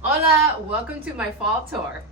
Hola, welcome to my fall tour.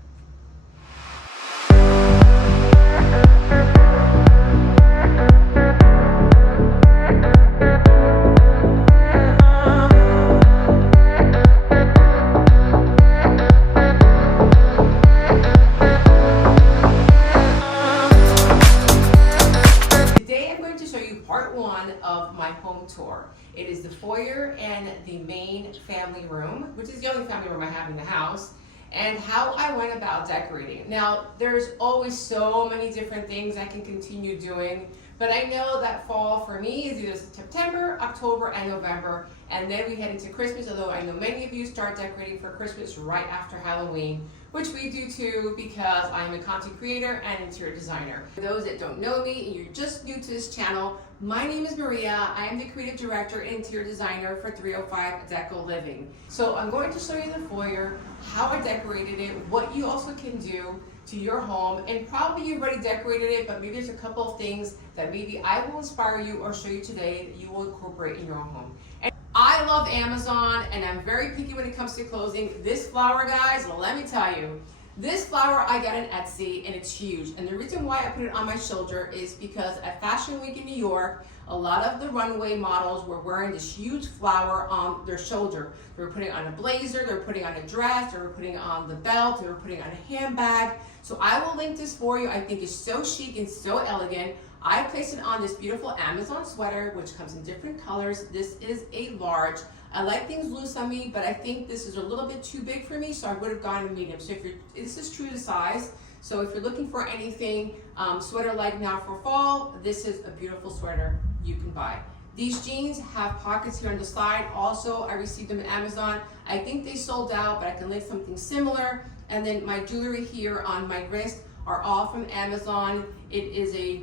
Today I'm going to show you part one of my home tour. It is the foyer and the main family room, which is the only family room I have in the house, and how I went about decorating. Now, there's always so many different things I can continue doing, but I know that fall for me is either September, October, and November, and then we head into Christmas, although I know many of you start decorating for Christmas right after Halloween, which we do too because I'm a content creator and interior designer. For those that don't know me and you're just new to this channel, my name is Maria. I am the creative director and interior designer for 305 Decor Living. So I'm going to show you the foyer, how I decorated it, what you also can do to your home, and probably you've already decorated it, but maybe there's a couple of things that maybe I will inspire you or show you today that you will incorporate in your own home. And I love Amazon, and I'm very picky when it comes to clothing. This flower, guys, let me tell you, this flower I got on Etsy, and it's huge. And the reason why I put it on my shoulder is because at Fashion Week in New York, a lot of the runway models were wearing this huge flower on their shoulder. They were putting on a blazer, they were putting on a dress, they were putting on the belt, they were putting on a handbag. So I will link this for you. I think it's so chic and so elegant. I placed it on this beautiful Amazon sweater, which comes in different colors. This is a large. I like things loose on me, but I think this is a little bit too big for me, so I would have gone a medium. So this is true to size. So if you're looking for anything sweater-like now for fall, this is a beautiful sweater you can buy. These jeans have pockets here on the side. Also, I received them on Amazon. I think they sold out, but I can link something similar. And then my jewelry here on my wrist are all from Amazon. It is a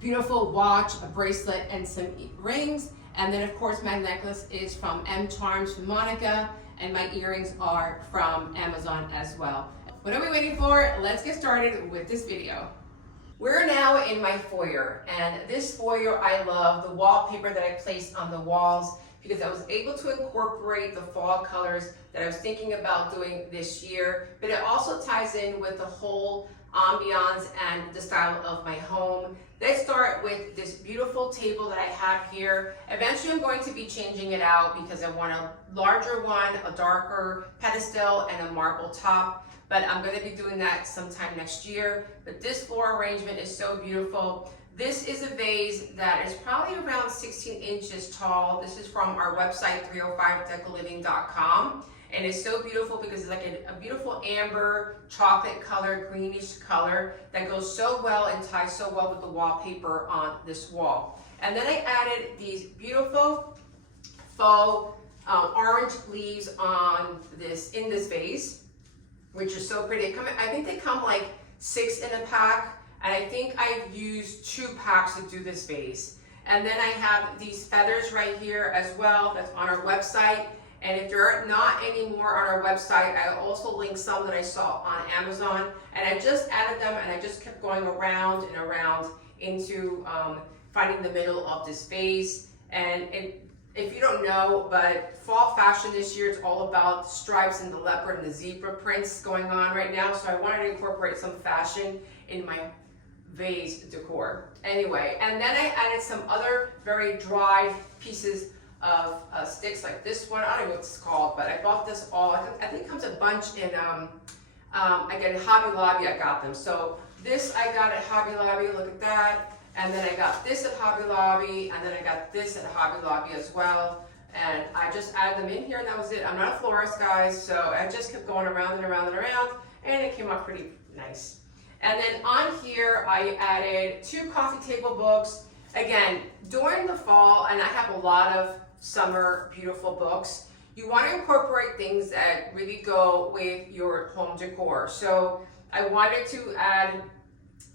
beautiful watch, a bracelet, and some rings. And then of course my necklace is from M Charms from Monica, and my earrings are from Amazon as well. What are we waiting for? Let's get started with this video. We're now in my foyer, and this foyer I love the wallpaper that I placed on the walls because I was able to incorporate the fall colors that I was thinking about doing this year, but it also ties in with the whole ambiance and the style of my home. Let's start with this beautiful table that I have here. Eventually I'm going to be changing it out because I want a larger one, a darker pedestal, and a marble top. But I'm going to be doing that sometime next year. But this floor arrangement is so beautiful. This is a vase that is probably around 16 inches tall. This is from our website, 305decoliving.com. And it's so beautiful because it's like a beautiful amber, chocolate color, greenish color that goes so well and ties so well with the wallpaper on this wall. And then I added these beautiful faux orange leaves on in this vase, which are so pretty. I think they come like 6 in a pack, and I think I've used 2 packs to do this vase. And then I have these feathers right here as well, that's on our website. And if you're not anymore on our website, I also linked some that I saw on Amazon. And I just added them, and I just kept going around and around into finding the middle of this vase. And if you don't know, but fall fashion this year is all about stripes and the leopard and the zebra prints going on right now. So I wanted to incorporate some fashion in my vase decor. Anyway, and then I added some other very dry pieces of sticks like this one. I don't know what it's called, but I bought this all. I think it comes a bunch in, again, Hobby Lobby. I got them. So this I got at Hobby Lobby, look at that. And then I got this at Hobby Lobby, and then I got this at Hobby Lobby as well. And I just added them in here, and that was it. I'm not a florist, guys, so I just kept going around and around and around, and it came out pretty nice. And then on here, I added 2 coffee table books. Again, during the fall, and I have a lot of summer beautiful books, you want to incorporate things that really go with your home decor. So I wanted to add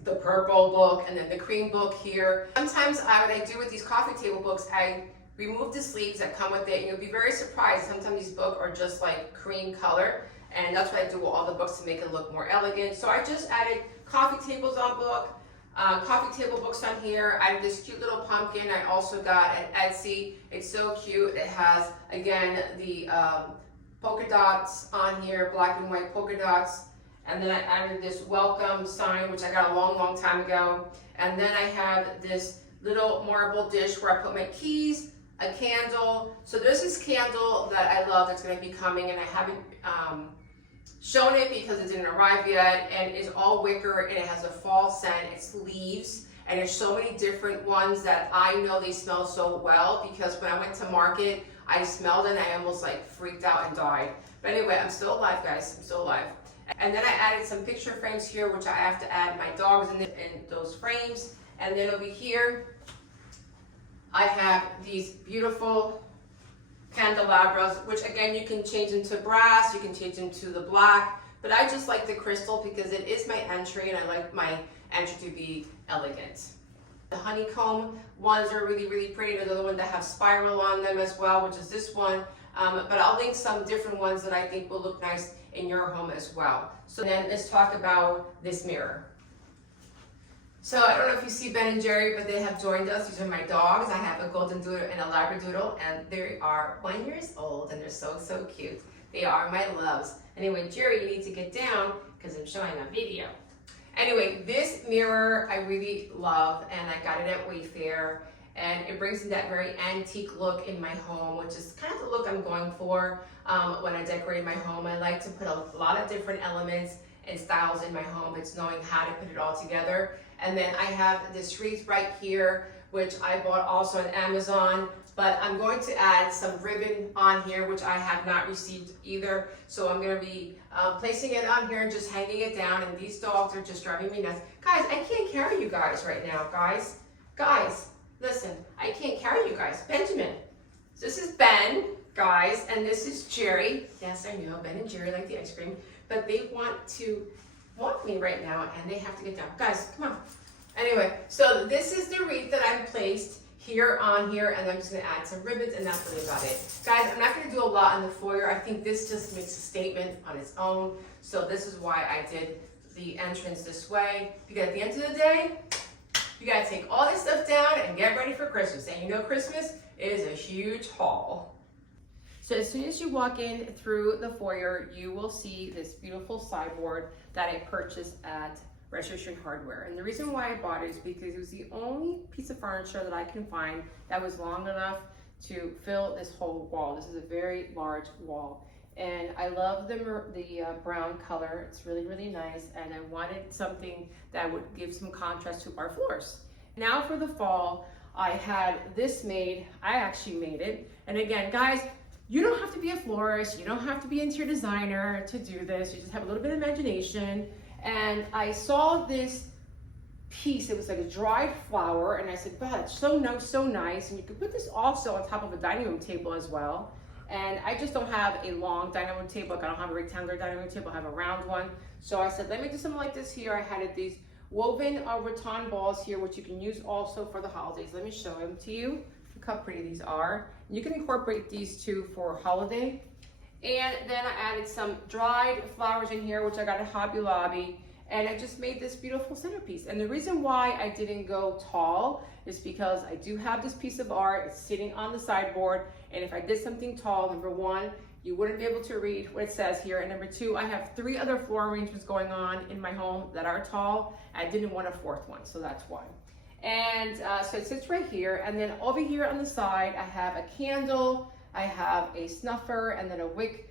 the purple book and then the cream book here. Sometimes what I do with these coffee table books, I remove the sleeves that come with it, and you'll be very surprised. Sometimes these books are just like cream color, and that's what I do with all the books to make it look more elegant. So I just added coffee tables on book, coffee table books on here. I have this cute little pumpkin I also got at Etsy. It's so cute. It has, again, the polka dots on here, black and white polka dots. And then I added this welcome sign, which I got a long time ago. And then I have this little marble dish where I put my keys, a candle. So there's this candle that I love that's gonna be coming, and I haven't shown it because it didn't arrive yet, and it's all wicker, and it has a fall scent. It's leaves, and there's so many different ones that I know they smell so well, because when I went to market, I smelled it and I almost like freaked out and died. But anyway, I'm still alive, guys, I'm still alive. And then I added some picture frames here, which I have to add my dogs in those frames. And then over here, I have these beautiful candelabras, which again, you can change into brass, you can change into the black, but I just like the crystal because it is my entry, and I like my entry to be elegant. The honeycomb ones are really pretty. There's another one that have spiral on them as well, which is this one. But I'll link some different ones that I think will look nice in your home as well. So then let's talk about this mirror. So I don't know if you see Ben and Jerry, but they have joined us. These are my dogs. I have a golden doodle and a labradoodle, and they are 1 year old, and they're so cute. They are my loves. Anyway, Jerry, you need to get down because I'm showing a video. Anyway, this mirror I really love, and I got it at Wayfair, and it brings in that very antique look in my home, which is kind of the look I'm going for when I decorate my home. I like to put a lot of different elements and styles in my home. It's knowing how to put it all together. And then I have this wreath right here, which I bought also on Amazon, but I'm going to add some ribbon on here, which I have not received either. So I'm gonna be placing it on here and just hanging it down, and these dogs are just driving me nuts. Guys, I can't carry you guys right now, guys. Guys, listen, I can't carry you guys. Benjamin, this is Ben, guys, and this is Jerry. Yes, I know, Ben and Jerry like the ice cream, but they want to walk me right now, and they have to get down. Guys, come on. Anyway, so this is the wreath that I've placed here on here, and I'm just gonna add some ribbons, and that's really about it. Guys, I'm not gonna do a lot in the foyer. I think this just makes a statement on its own. So this is why I did the entrance this way, because at the end of the day, you gotta take all this stuff down and get ready for Christmas. And you know Christmas is a huge haul. So as soon as you walk in through the foyer, you will see this beautiful sideboard that I purchased at Restoration Hardware. And the reason why I bought it is because it was the only piece of furniture that I can find that was long enough to fill this whole wall. This is a very large wall. And I love the brown color. It's really nice. And I wanted something that would give some contrast to our floors. Now for the fall, I had this made. I actually made it. And again, guys, you don't have to be a florist. You don't have to be an interior designer to do this. You just have a little bit of imagination. And I saw this piece. It was like a dried flower. And I said, wow, it's so nice. And you could put this also on top of a dining room table as well. And I just don't have a long dining room table. Like I don't have a rectangular dining room table. I have a round one. So I said, let me do something like this here. I had these woven rattan balls here, which you can use also for the holidays. Let me show them to you. Look how pretty these are. You can incorporate these two for holiday. And then I added some dried flowers in here, which I got at Hobby Lobby. And I just made this beautiful centerpiece. And the reason why I didn't go tall is because I do have this piece of art. It's sitting on the sideboard. And if I did something tall, number one, you wouldn't be able to read what it says here. And number two, I have 3 other floor arrangements going on in my home that are tall. I didn't want a 4th one, so that's why. And so it sits right here. And then over here on the side, I have a candle, I have a snuffer, and then a wick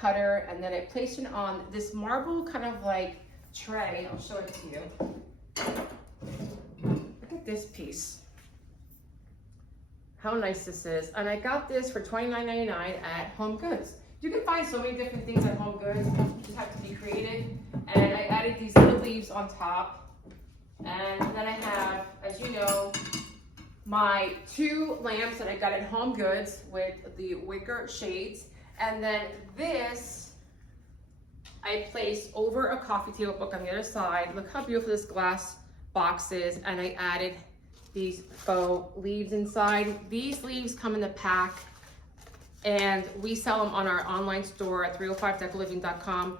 cutter. And then I placed it on this marble kind of like tray. I'll show it to you. Look at this piece. How nice this is. And I got this for $29.99 at Home Goods. You can find so many different things at Home Goods. You just have to be creative. And I added these little leaves on top. And then I have, as you know, my 2 lamps that I got at Home Goods with the wicker shades. And then this, I placed over a coffee table book on the other side. Look how beautiful this glass box is. And I added these faux leaves inside. These leaves come in the pack, and we sell them on our online store at 305decoliving.com.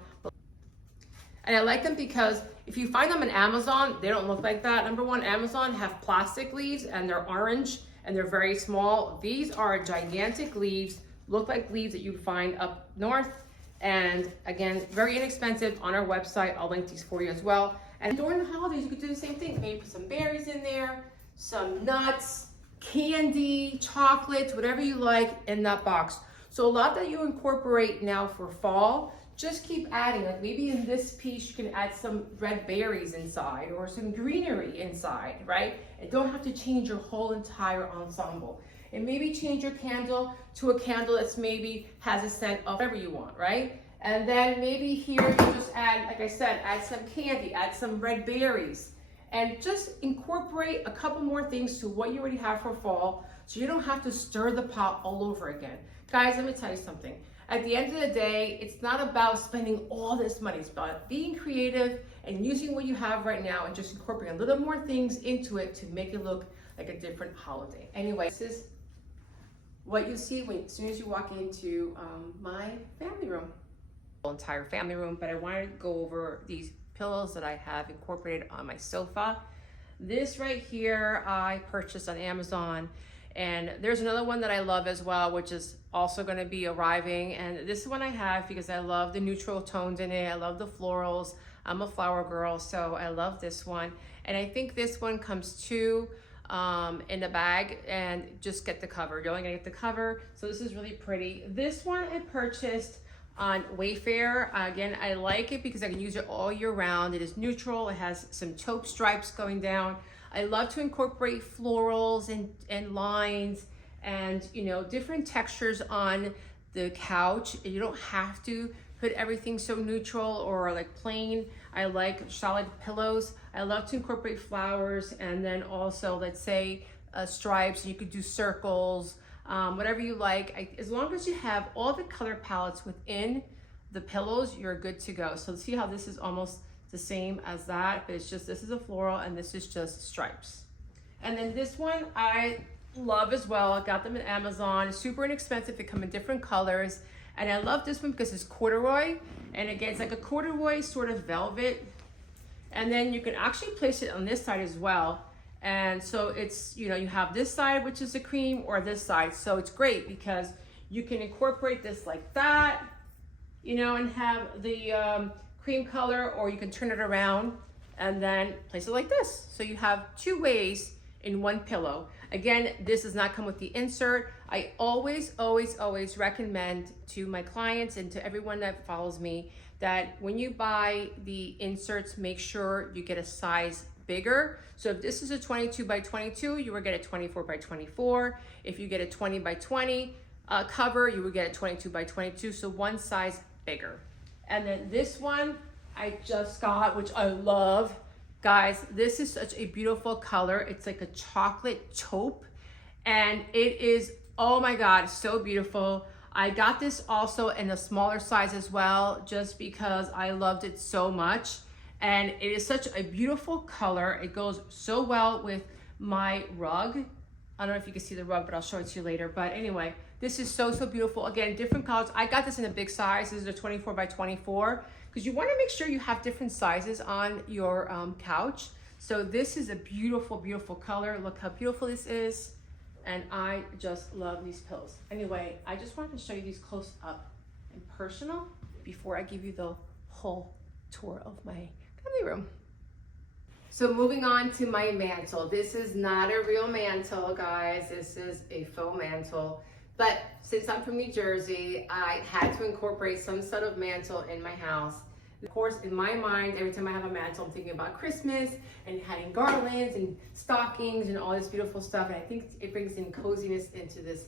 And I like them because if you find them on Amazon, they don't look like that. Number one, Amazon have plastic leaves and they're orange and they're very small. These are gigantic leaves look like leaves that you find up north. And again, very inexpensive on our website. I'll link these for you as well. And during the holidays, you could do the same thing. Maybe put some berries in there, some nuts, candy, chocolates, whatever you like in that box. So a lot that you incorporate now for fall, just keep adding. Like maybe in this piece, you can add some red berries inside or some greenery inside, right? And don't have to change your whole entire ensemble. And maybe change your candle to a candle that's maybe has a scent of whatever you want, right? And then maybe here you just add, like I said, add some candy, add some red berries, and just incorporate a couple more things to what you already have for fall so you don't have to stir the pot all over again. Guys, let me tell you something. At the end of the day, it's not about spending all this money. It's about being creative and using what you have right now and just incorporating a little more things into it to make it look like a different holiday. Anyway, this is what you see as soon as you walk into my family room. Entire family room, but I wanted to go over these pillows that I have incorporated on my sofa. This right here I purchased on Amazon, and there's another one that I love as well, which is also going to be arriving, and this one I have because I love the neutral tones in it. I love the florals. I'm a flower girl, so I love this one, and I think this one comes too in the bag, and just get the cover. You're only gonna get the cover, so this is really pretty. This one I purchased on Wayfair. Again, I like it because I can use it all year round. It is neutral. It has some taupe stripes going down. I love to incorporate florals and lines and, you know, different textures on the couch. You don't have to put everything so neutral or like plain. I like solid pillows. I love to incorporate flowers, and then also, let's say, stripes. You could do circles, whatever you like. As long as you have all the color palettes within the pillows, you're good to go. So see how this is almost the same as that, but it's just, this is a floral and this is just stripes. And then this one I love as well. I got them at Amazon. Super inexpensive. They come in different colors. And I love this one because it's corduroy. And again, it's like a corduroy sort of velvet. And then you can actually place it on this side as well. And so it's, you know, you have this side, which is the cream, or this side. So it's great because you can incorporate this like that, you know, and have the cream color, or you can turn it around and then place it like this. So you have two ways in one pillow. Again, this does not come with the insert. I always recommend to my clients and to everyone that follows me that when you buy the inserts, make sure you get a size bigger. So if this is a 22 by 22, you will get a 24 by 24. If you get a 20 by 20 cover, you will get a 22 by 22. So one size bigger. And then this one I just got, which I love. Guys, this is such a beautiful color. It's like a chocolate taupe, and it is, oh my God, so beautiful. I got this also in a smaller size as well, just because I loved it so much. And it is such a beautiful color. It goes so well with my rug. I don't know if you can see the rug, but I'll show it to you later. But anyway, this is so beautiful. Again, different colors. I got this in a big size. This is a 24 by 24. Because you want to make sure you have different sizes on your couch. So this is a beautiful color. Look how beautiful this is. And I just love these pillows. Anyway, I just wanted to show you these close up and personal before I give you the whole tour of my family room. So moving on to my mantle. This is not a real mantle, guys. This is a faux mantle. But since I'm from New Jersey, I had to incorporate some sort of mantle in my house. Of course, in my mind, every time I have a mantle, I'm thinking about Christmas and having garlands and stockings and all this beautiful stuff. And I think it brings in coziness into this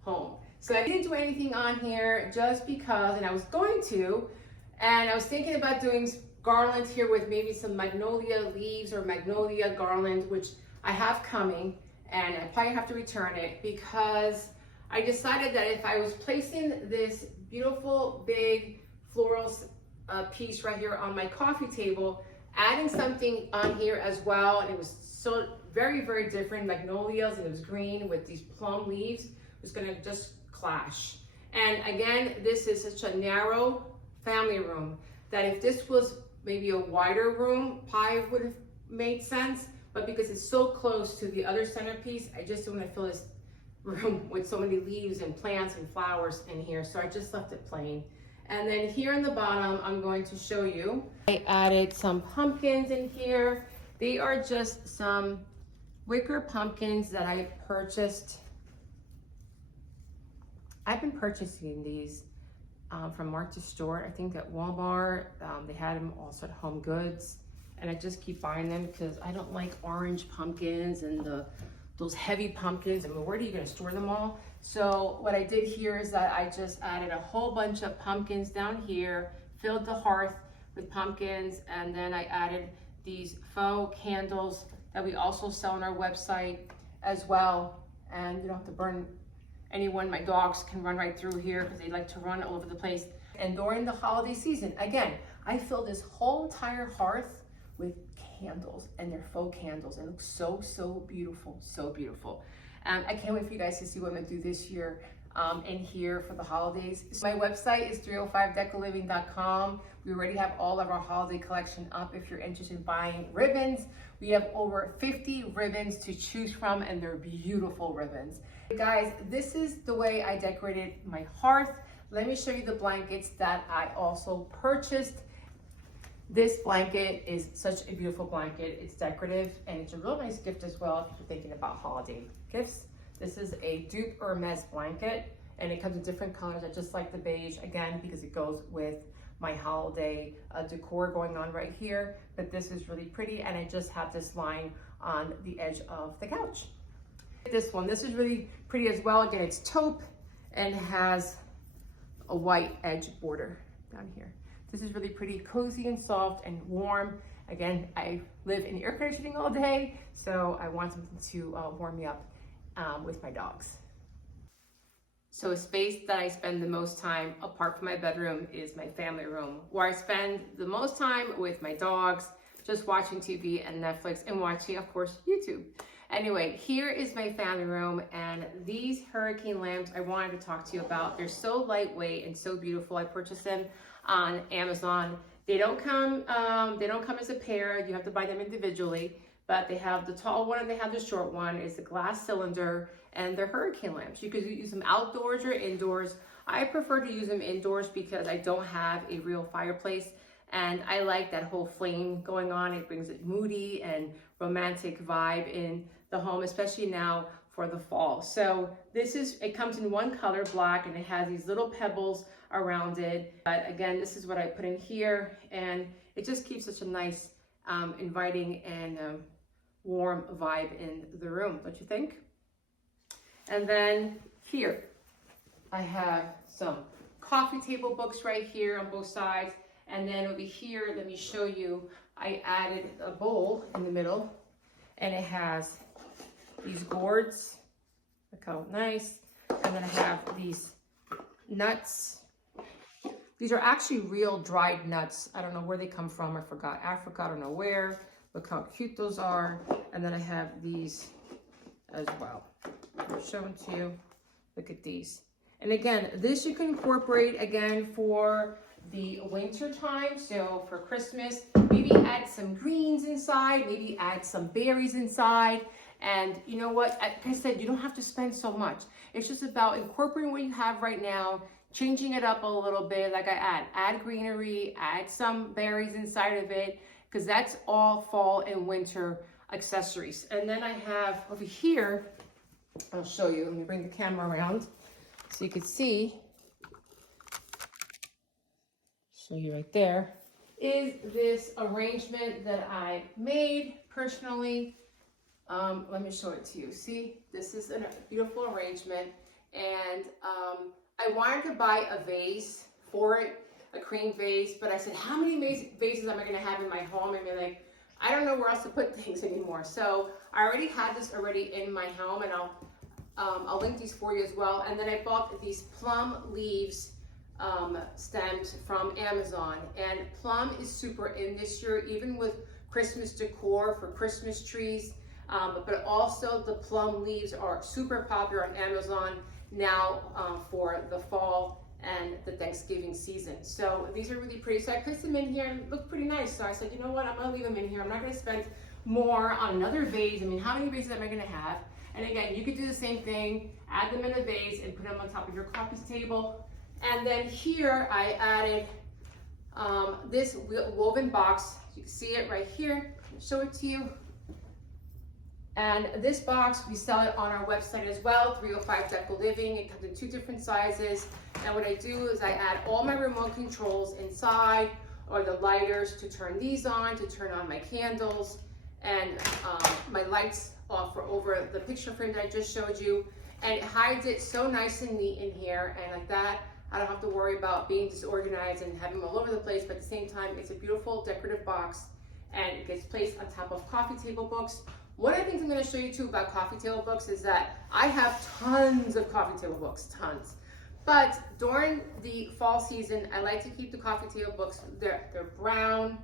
home. So I didn't do anything on here just because, and I was going to, and I was thinking about doing garlands here with maybe some magnolia leaves or magnolia garland, which I have coming, and I probably have to return it because I decided that if I was placing this beautiful big floral piece right here on my coffee table, adding something on here as well, and it was so very different, magnolias, and it was green with these plum leaves, was gonna just clash. And again, this is such a narrow family room that if this was maybe a wider room, probably would have made sense, but because it's so close to the other centerpiece, I just don't want to feel this room with so many leaves and plants and flowers in here, so I just left it plain. And then here in the bottom, I'm going to show you, I added some pumpkins in here. They are just some wicker pumpkins that I purchased. I've been purchasing these from Mark to Store, I think at Walmart. They had them also at Home Goods, and I just keep buying them because I don't like orange pumpkins and those heavy pumpkins. I mean, where are you gonna store them all? So what I did here is that I just added a whole bunch of pumpkins down here, filled the hearth with pumpkins, and then I added these faux candles that we also sell on our website as well. And you don't have to burn anyone. My dogs can run right through here because they like to run all over the place. And during the holiday season, again, I filled this whole entire hearth with candles, and they're faux candles. It looks so, so beautiful, so beautiful. I can't wait for you guys to see what I'm gonna do this year in here for the holidays. So my website is 305decoliving.com. We already have all of our holiday collection up if you're interested in buying ribbons. We have over 50 ribbons to choose from, and they're beautiful ribbons. Guys, this is the way I decorated my hearth. Let me show you the blankets that I also purchased. This blanket is such a beautiful blanket. It's decorative, and it's a real nice gift as well if you're thinking about holiday gifts. This is a dupe Hermes blanket, and it comes in different colors. I just like the beige, again, because it goes with my holiday decor going on right here. But this is really pretty, and I just have this line on the edge of the couch. This one, this is really pretty as well. Again, it's taupe and has a white edge border down here. This is really pretty cozy and soft and warm. Again, I live in air conditioning all day, so I want something to warm me up with my dogs. So a space that I spend the most time apart from my bedroom is my family room, where I spend the most time with my dogs, just watching TV and Netflix, and watching, of course, YouTube. Anyway, here is my family room, and these hurricane lamps I wanted to talk to you about. They're so lightweight and so beautiful. I purchased them on Amazon. They don't come as a pair. You have to buy them individually, but they have the tall one and they have the short one. It's a glass cylinder, and they're hurricane lamps. You could use them outdoors or indoors. I prefer to use them indoors because I don't have a real fireplace, and I like that whole flame going on. It brings a moody and romantic vibe in the home, especially now for the fall. So it comes in one color, black, and it has these little pebbles around it. But again, this is what I put in here, and it just keeps such a nice, inviting and warm vibe in the room, don't you think? And then here, I have some coffee table books right here on both sides. And then over here, let me show you, I added a bowl in the middle, and it has these gourds. Look how nice. And then I have these nuts. These are actually real dried nuts. I don't know where they come from. I forgot. Africa, I don't know where. Look how cute those are. And then I have these as well. I'll show them to you. Look at these. And again, this you can incorporate again for the winter time. So for Christmas, maybe add some greens inside, maybe add some berries inside. And you know what? Like I said, you don't have to spend so much. It's just about incorporating what you have right now, changing it up a little bit. Like I add greenery, add some berries inside of it, because that's all fall and winter accessories. And then I have over here, I'll show you. Let me bring the camera around so you can see. Show you right there. Is this arrangement that I made personally. Let me show it to you. See, this is a beautiful arrangement, and I wanted to buy a vase for it, a cream vase, but I said, how many vases am I going to have in my home? And they're like, I don't know where else to put things anymore. So I already had this already in my home, and I'll link these for you as well. And then I bought these plum leaves stems from Amazon, and plum is super in this year, even with Christmas decor for Christmas trees. But also the plum leaves are super popular on Amazon now for the fall and the Thanksgiving season. So these are really pretty. So I placed them in here and look pretty nice. So I said, you know what, I'm gonna leave them in here. I'm not gonna spend more on another vase. I mean, how many vases am I gonna have? And again, you could do the same thing, add them in a vase and put them on top of your coffee table. And then here I added this woven box. You can see it right here. I'll show it to you. And this box, we sell it on our website as well, 305 Decor Living. It comes in 2 different sizes. And what I do is I add all my remote controls inside, or the lighters to turn these on, to turn on my candles, and my lights off for over the picture frame that I just showed you. And it hides it so nice and neat in here, and like that, I don't have to worry about being disorganized and having them all over the place, but at the same time, it's a beautiful decorative box, and it gets placed on top of coffee table books. One of the things I'm going to show you too about coffee table books is that I have tons of coffee table books, tons. But during the fall season, I like to keep the coffee table books, they're brown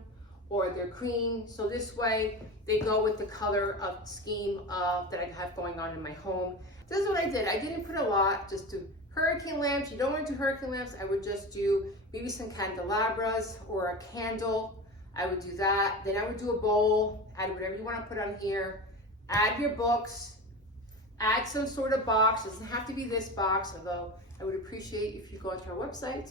or they're cream. So this way they go with the color of scheme that I have going on in my home. This is what I did. I didn't put a lot, just do hurricane lamps. You don't want to do hurricane lamps. I would just do maybe some candelabras or a candle. I would do that. Then I would do a bowl, add whatever you want to put on here. Add your books, add some sort of box. It doesn't have to be this box, although I would appreciate if you go onto our website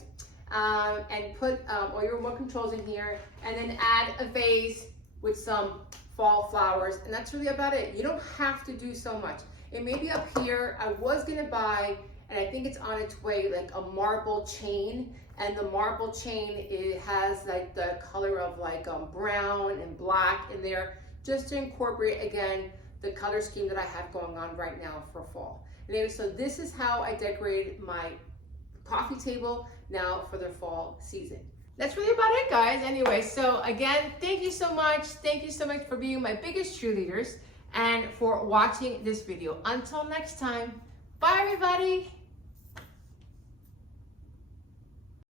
and put all your remote controls in here, and then add a vase with some fall flowers, and that's really about it. You don't have to do so much. It may be up here. I was gonna buy, and I think it's on its way, like a marble chain, and the marble chain, it has like the color of like brown and black in there, just to incorporate, again, the color scheme that I have going on right now for fall. Anyway, so this is how I decorated my coffee table now for the fall season. That's really about it, guys. Anyway, so again, thank you so much. Thank you so much for being my biggest cheerleaders and for watching this video. Until next time, bye everybody.